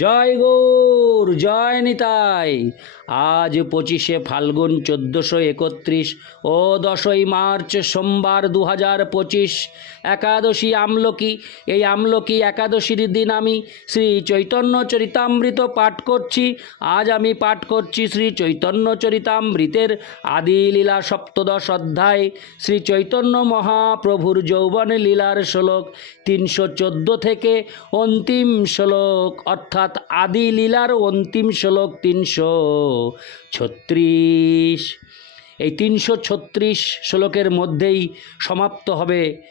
জয় গৌর, জয় নিতাই। আজ পঁচিশে ফাল্গুন চোদ্দোশো একত্রিশ ও দশই মার্চ সোমবার দু হাজার পঁচিশ। একাদশী আমলকি, এই আমলকি একাদশীর দিন আমি শ্রী চৈতন্য চরিতামৃত পাঠ করছি। আজ আমি পাঠ করছি শ্রী চৈতন্য চরিতামৃতের আদি লীলা সপ্তদশ অধ্যায়। শ্রী চৈতন্য মহাপ্রভুর যৌবন লীলার শ্লোক তিনশো চোদ্দ থেকে অন্তিম শ্লোক, অর্থাৎ আদি লীলার অন্তিম শ্লোক তিনশো ছত্রিশ। এই তিনশো ছত্রিশ শ্লোকের মধ্যেই সমাপ্ত হবে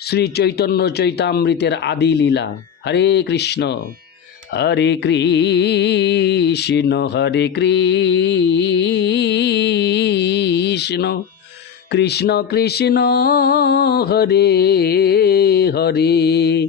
শ্রী চৈতন্য চৈতামৃতের আদি লীলা। হরে কৃষ্ণ হরে কৃষ্ণ হরে কৃষ্ণ কৃষ্ণ কৃষ্ণ, হরে হরে।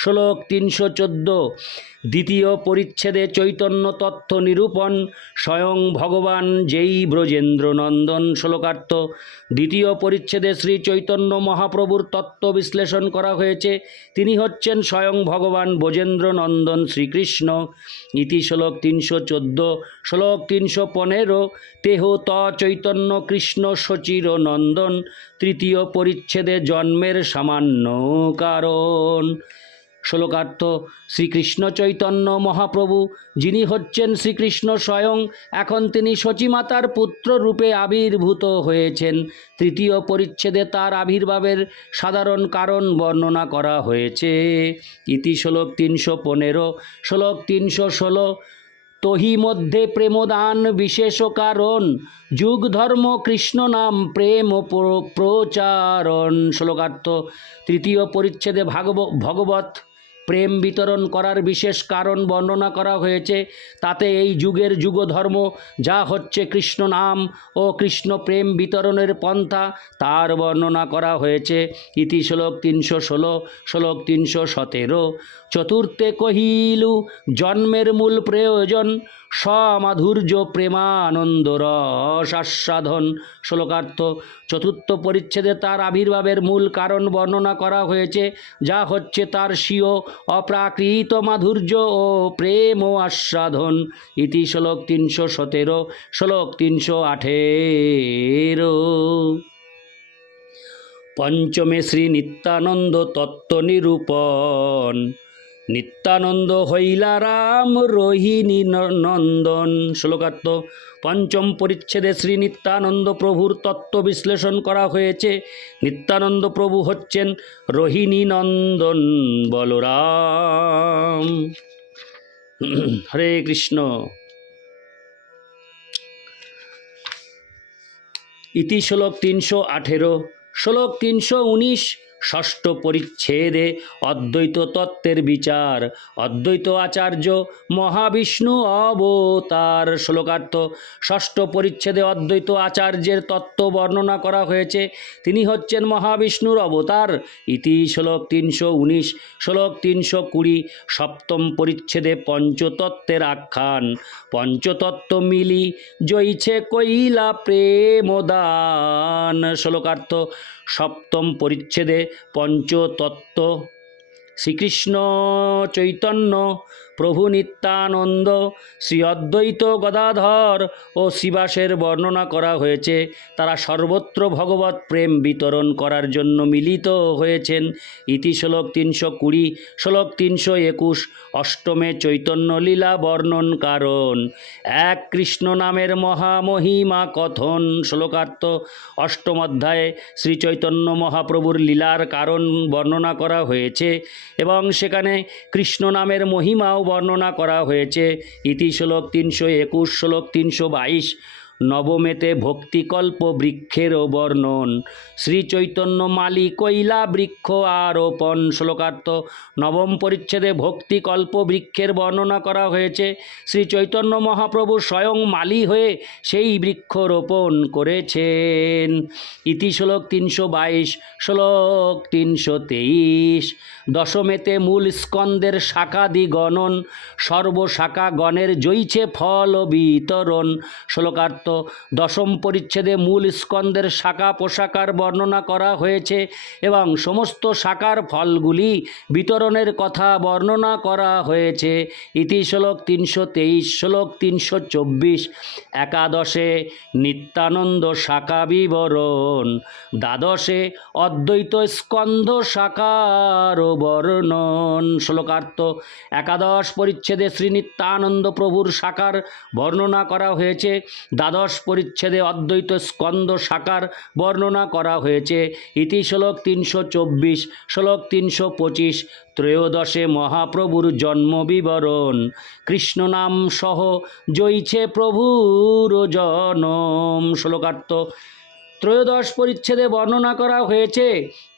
শ্লোক তিনশো চোদ্দ। দ্বিতীয় পরিচ্ছেদে চৈতন্য তত্ত্ব নিরূপণ। স্বয়ং ভগবান যেই ব্রজেন্দ্র নন্দন শ্লোকার্থ। দ্বিতীয় পরিচ্ছেদে শ্রী চৈতন্য মহাপ্রভুর তত্ত্ব বিশ্লেষণ করা হয়েছে। তিনি হচ্ছেন স্বয়ং ভগবান ব্রজেন্দ্র নন্দন শ্রীকৃষ্ণ। ইতি শ্লোক তিনশো চোদ্দ। শ্লোক তিনশো পনেরো। তেহ ত চৈতন্য কৃষ্ণ সচির নন্দন তৃতীয় পরিচ্ছেদে জন্মের সামান্য কারণ। শ্লোকার্থ শ্রীকৃষ্ণ চৈতন্য মহাপ্রভু, যিনি হচ্ছেন শ্রীকৃষ্ণ স্বয়ং, এখন তিনি সচিমাতার পুত্র রূপে আবির্ভূত হয়েছেন। তৃতীয় পরিচ্ছেদে তার আবির্ভাবের সাধারণ কারণ বর্ণনা করা হয়েছে। ইতি শ্লোক তিনশো পনেরো, শ্লোক তিনশো ষোলো, তহি মধ্যে প্রেমদান বিশেষ কারণ যুগ ধর্ম কৃষ্ণ নাম প্রেম প্র- প্রচারণ। শ্লোকার্থ তৃতীয় পরিচ্ছেদে ভাগব ভগবত প্রেম বিতরণ করার বিশেষ কারণ বর্ণনা করা হয়েছে। তাতে এই যুগের যুগ ধর্ম যা হচ্ছে কৃষ্ণ নাম ও কৃষ্ণ প্রেম বিতরণের পন্থা, তার বর্ণনা করা হয়েছে। ইতি শ্লোক তিনশো ষোলো, শ্লোক তিনশো সতেরো। চতুর্থে কহিলু, জন্মের মূল প্রয়োজন সমাধুর্য প্রেমানন্দ রস আস্বাদন শ্লোকার্থ, চতুর্থ পরিচ্ছেদে তার আবির্ভাবের মূল কারণ বর্ণনা করা হয়েছে, যা হচ্ছে তার স্বীয় অপ্রাকৃত মাধুর্য ও প্রেম ও আস্বাদন ইতি শ্লোক তিনশো সতেরো, শ্লোক তিনশো আঠেরো। পঞ্চমে শ্রী নিত্যানন্দ তত্ত্ব নিরূপণ নিত্যানন্দ হইলা রাম, রোহিণী নন্দন। শ্লোকার্থ, পঞ্চম পরিচ্ছেদে শ্রী নিত্যানন্দ প্রভুর তত্ত্ব বিশ্লেষণ করা হয়েছে। নিত্যানন্দ প্রভু হচ্ছেন রোহিণী নন্দন বলরাম। হরে কৃষ্ণ। ইতি শ্লোক তিনশো আঠেরো, শ্লোক তিনশো উনিশ ষষ্ঠ পরিচ্ছেদে অদ্বৈত তত্ত্বের বিচার। অদ্বৈত আচার্য মহাবিষ্ণু অবতার। শ্লোকার্থ, ষষ্ঠ পরিচ্ছেদে অদ্বৈত আচার্যের তত্ত্ব বর্ণনা করা হয়েছে। তিনি হচ্ছেন মহাবিষ্ণুর অবতার। ইতি শ্লোক তিনশো উনিশ, শ্লোক তিনশো কুড়ি, সপ্তম পরিচ্ছেদে পঞ্চতত্ত্বের আখ্যান। পঞ্চতত্ত্ব মিলি জয়ছে কৈলা প্রেমদান শ্লোকার্থ সপ্তম পরিচ্ছেদে পঞ্চতত্ত্ব। শ্রীকৃষ্ণ চৈতন্য প্রভু নিত্যানন্দ, শ্রী অদ্বৈত গদাধর ও শিবাসের বর্ণনা করা হয়েছে। তারা সর্বত্র ভগবত প্রেম বিতরণ করার জন্য মিলিত হয়েছেন। ইতি শ্লোক তিনশো কুড়ি, শ্লোক তিনশো একুশ, অষ্টমে চৈতন্য লীলা বর্ণন কারণ। এক কৃষ্ণ নামের মহামহিমা কথন, শ্লোকার্থ অষ্টম অধ্যায়ে শ্রী চৈতন্য মহাপ্রভুর লীলার কারণ বর্ণনা করা হয়েছে এবং সেখানে কৃষ্ণ নামের মহিমাও বর্ণনা করা হয়েছে। ইতি শ্লোক তিনশো একুশ শ্লোক তিনশো বাইশ। নবমেতে ভক্তিকল্প বৃক্ষেরও বর্ণন। শ্রী চৈতন্য মালি কৈলা বৃক্ষ আরোপণ। শ্লোকার্থ, নবম পরিচ্ছেদে ভক্তিকল্প বৃক্ষের বর্ণনা করা হয়েছে। শ্রী চৈতন্য মহাপ্রভু স্বয়ং মালি হয়ে সেই বৃক্ষ রোপণ করেছেন। ইতি শ্লোক তিনশো বাইশ, শ্লোক তিনশো তেইশ। দশমেতে মূল স্কন্দের শাখাদি গণন। সর্বশাখা গণের জৈছে ফল বিতরণ। শ্লোকার্থ শ্লোকার্থ দশম পরিচ্ছেদে মূল স্কন্দের শাখা পোশাকার বর্ণনা করা হয়েছে এবং সমস্ত শাখার ফলগুলি বিতরণের কথা বর্ণনা করা হয়েছে। ইতি শ্লোক তিনশো তেইশ, শ্লোক তিনশো চব্বিশ, একাদশে নিত্যানন্দ শাখা বিবরণ, দ্বাদশে অদ্বৈত স্কন্ধ শাখার বর্ণন, শ্লোকার্থ একাদশ পরিচ্ছেদে শ্রী নিত্যানন্দ প্রভুর শাখার বর্ণনা করা হয়েছে। দ্বাদশ পরিচ্ছেদে অদ্বৈত স্কন্ধ শাখার বর্ণনা করা হয়েছে। ইতি শ্লোক তিনশো চব্বিশ, শ্লোক তিনশো পঁচিশ, ত্রয়োদশে মহাপ্রভুর জন্ম বিবরণ কৃষ্ণ নাম সহ জয়ছে প্রভুর জনম। শ্লোকার্থ, ত্রয়োদশ পরিচ্ছেদে বর্ণনা করা হয়েছে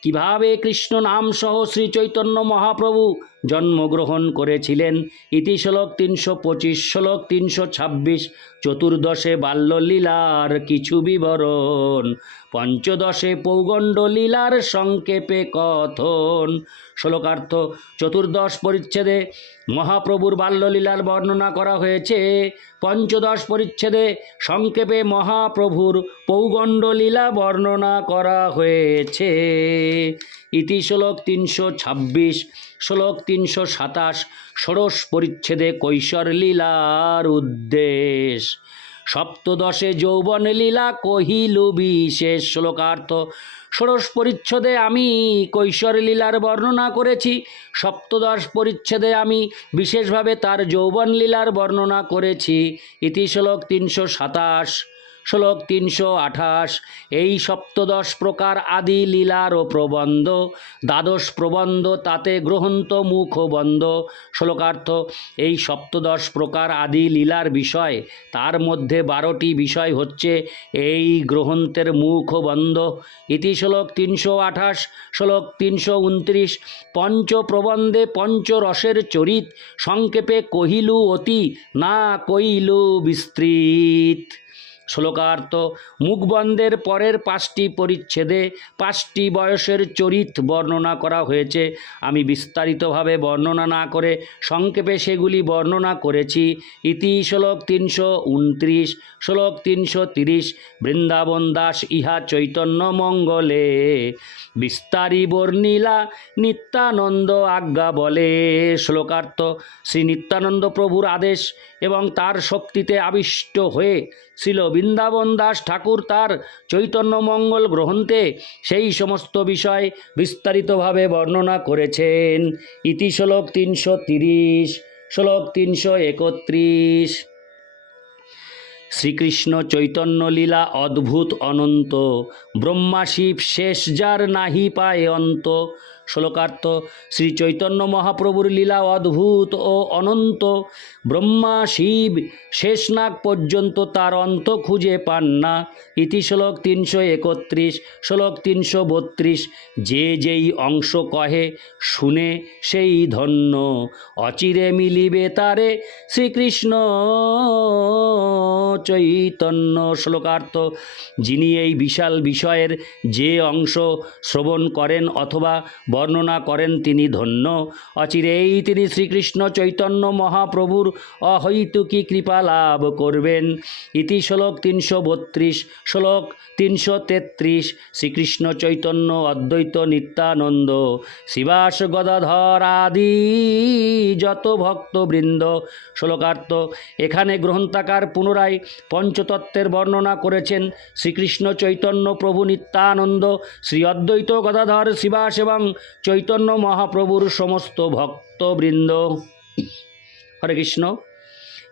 কীভাবে কৃষ্ণ নাম সহ শ্রী চৈতন্য মহাপ্রভু জন্মগ্রহণ করেছিলেন? ইতি শ্লোক তিনশো পঁচিশ, শ্লোক তিনশো ছাব্বিশ, চতুর্দশে বাল্যলীলার কিছু বিবরণ, পঞ্চদশে পৌগণ্ড লীলার সংক্ষেপে কথন, শ্লোকার্থ চতুর্দশ পরিচ্ছেদে মহাপ্রভুর বাল্যলীলার বর্ণনা করা হয়েছে। পঞ্চদশ পরিচ্ছেদে সংক্ষেপে মহাপ্রভুর পৌগণ্ড লীলা বর্ণনা করা হয়েছে। ইতি শ্লোক তিনশো ছাব্বিশ, শ্লোক তিনশো সাতাশ, ষোড়শ পরিচ্ছেদে কৈশোর লীলার উদ্দেশ। সপ্তদশে যৌবন লীলা কহিলু বিশেষ শ্লোকার্থ। ষোড়শ পরিচ্ছেদে আমি কৈশোর লীলার বর্ণনা করেছি। সপ্তদশ পরিচ্ছেদে আমি বিশেষভাবে তার যৌবন লীলার বর্ণনা করেছি। ইতি শ্লোক তিনশো সাতাশ শ্লোক তিনশো আঠাশ, এই সপ্তদশ প্রকার আদি লীলার ও প্রবন্ধ, দ্বাদশ প্রবন্ধ তাতে গ্রহন্ত মুখ বন্ধ শ্লোকার্থ, এই সপ্তদশ প্রকার আদি লীলার বিষয়, তার মধ্যে বারোটি বিষয় হচ্ছে এই গ্রহন্তের মুখ বন্ধ ইতি শ্লোক তিনশো আঠাশ, শ্লোক তিনশো উনত্রিশ, পঞ্চ প্রবন্ধে পঞ্চরসের চরিত, সংক্ষেপে কহিলু অতি, না কইলু বিস্তৃত। শ্লোকার্থ, মুখবন্ধের পরের পাঁচটি পরিচ্ছেদে পাঁচটি বয়সের চরিত বর্ণনা করা হয়েছে। আমি বিস্তারিতভাবে বর্ণনা না করে সংক্ষেপে সেগুলি বর্ণনা করেছি। ইতি শ্লোক তিনশো উনত্রিশ, শ্লোক তিনশো তিরিশ, বৃন্দাবন দাস ইহা চৈতন্য মঙ্গলে। বিস্তারী বর্ণিলা নিত্যানন্দ আজ্ঞা বলে। শ্লোকার্থ, শ্রী নিত্যানন্দ প্রভুর আদেশ এবং তার শক্তিতে আবিষ্ট হয়ে ছিল বৃন্দাবন দাস ঠাকুর তার চৈতন্য মঙ্গল গ্রন্থে সেই সমস্ত বিষয় বিস্তারিতভাবে বর্ণনা করেছেন। ইতি শ্লোক তিনশো তিরিশ, শ্লোক তিনশো একত্রিশ। শ্রীকৃষ্ণ চৈতন্য লীলা অদ্ভুত অনন্ত, ব্রহ্মা শিব শেষ যার নাহি পায় অন্ত শ্লোকার্থ শ্রী চৈতন্য মহাপ্রভুর লীলা অদ্ভুত ও অনন্ত। ব্রহ্মা শিব শেষনাগ পর্যন্ত তার অন্ত খুঁজে পান না। ইতি শ্লোক তিনশো একত্রিশ, শ্লোক তিনশো বত্রিশ, যে যেই অংশ কহে, শুনে সেই ধন্য। অচিরে মিলিবে তারে শ্রীকৃষ্ণ চৈতন্য। শ্লোকার্থ, যিনি এই বিশাল বিষয়ের যে অংশ শ্রবণ করেন অথবা বর্ণনা করেন তিনি ধন্য। অচিরেই তিনি শ্রীকৃষ্ণ চৈতন্য মহাপ্রভুর অহৈতুকী কৃপা লাভ করবেন। ইতি শ্লোক তিনশো বত্রিশ, শ্লোক তিনশো তেত্রিশ, শ্রীকৃষ্ণ চৈতন্য অদ্বৈত নিত্যানন্দ। শিবাস গদাধর আদি যত ভক্তবৃন্দ। শ্লোকার্থ, এখানে গ্রন্থাকার পুনরায় পঞ্চতত্ত্বের বর্ণনা করেছেন শ্রীকৃষ্ণ চৈতন্য প্রভু নিত্যানন্দ। শ্রী অদ্বৈত গদাধর শিবাস এবং চৈতন্য মহাপ্রভুর সমস্ত ভক্তবৃন্দ। হরে কৃষ্ণ।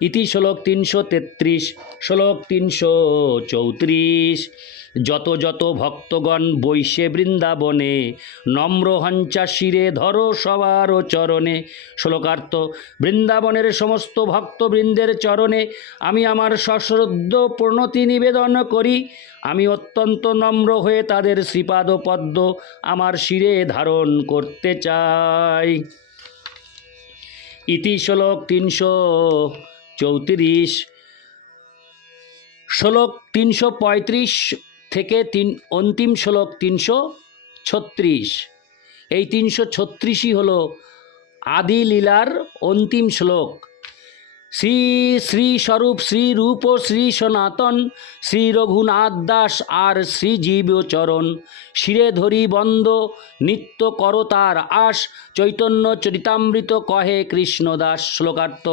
ইতি শ্লোক তিনশো তেত্রিশ শ্লোক তিনশো চৌত্রিশ। যত যত ভক্তগণ বৈশে বৃন্দাবনে নম্র হঞ্চা শিরে ধরো সবার চরণে। শ্লোকার্থ, বৃন্দাবনের সমস্ত ভক্তবৃন্দের চরণে আমি আমার সশ্রদ্ধ প্রণতি নিবেদন করি। আমি অত্যন্ত নম্র হয়ে তাদের শ্রীপাদ পদ্ম আমার শিরে ধারণ করতে চাই। ইতি শ্লোক তিনশো চৌত্রিশ। শ্লোক তিনশো পঁয়ত্রিশ থেকে তিন, অন্তিম শ্লোক তিনশো ছত্রিশ। এই তিনশো ছত্রিশই হল আদি লীলার অন্তিম শ্লোক। শ্রী শ্রী স্বরূপ, শ্রী রূপ, শ্রী সনাতন, শ্রী রঘুনাথ দাস আর শ্রী জীবচরণ শিরে ধরি বন্ধ নিত্য করতার আশ। চৈতন্য চরিতামৃত কহে কৃষ্ণদাস শ্লোকার্থ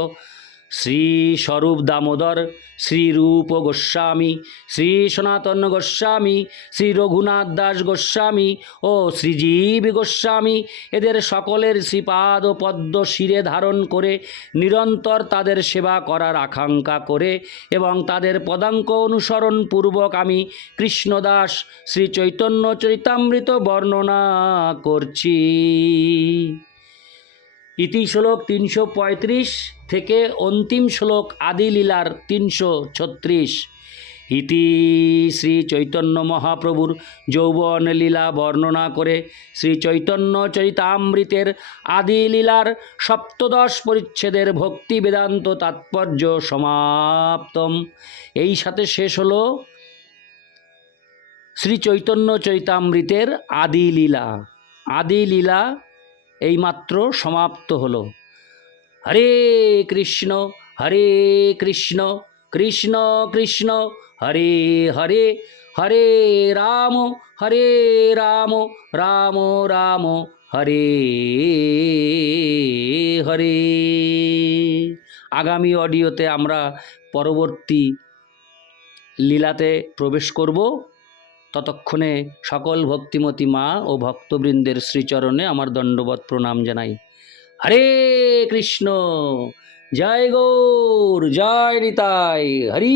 শ্রী স্বরূপ দামোদর শ্রী রূপ গোস্বামী শ্রী সনাতন গোস্বামী শ্রী রঘুনাথ দাস গোস্বামী ও শ্রীজীব গোস্বামী এদের সকলের শ্রীপাদ ও পদ্ম শিরে ধারণ করে নিরন্তর তাদের সেবা করার আকাঙ্ক্ষা করে এবং তাদের পদাঙ্ক অনুসরণ পূর্বক আমি কৃষ্ণদাস শ্রী চৈতন্য চরিতামৃত বর্ণনা করছি। ইতি শ্লোক তিনশো পঁয়ত্রিশ থেকে অন্তিম শ্লোক আদি লীলার তিনশো ছত্রিশ। ইতি শ্রী চৈতন্য মহাপ্রভুর যৌবন লীলা বর্ণনা করে শ্রী চৈতন্য চরিতামৃতের আদি লীলার সপ্তদশ পরিচ্ছেদের ভক্তি বেদান্ত তাৎপর্য সমাপ্তম। এই সাথে শেষ হলো শ্রী চৈতন্য চরিতামৃতের আদি লীলা আদি লীলা এইমাত্র সমাপ্ত হলো। হরে কৃষ্ণ হরে কৃষ্ণ কৃষ্ণ কৃষ্ণ, হরে হরে হরে রাম হরে রাম রাম রাম, হরে হরে। আগামী অডিওতে আমরা পরবর্তী লীলাতে প্রবেশ করব। ততক্ষণে সকল ভক্তিমতী মা ও ভক্তবৃন্দের শ্রীচরণে আমার দণ্ডবত প্রণাম জানাই। হরে কৃষ্ণ, জয় গৌর, জয় নিতাই, হরি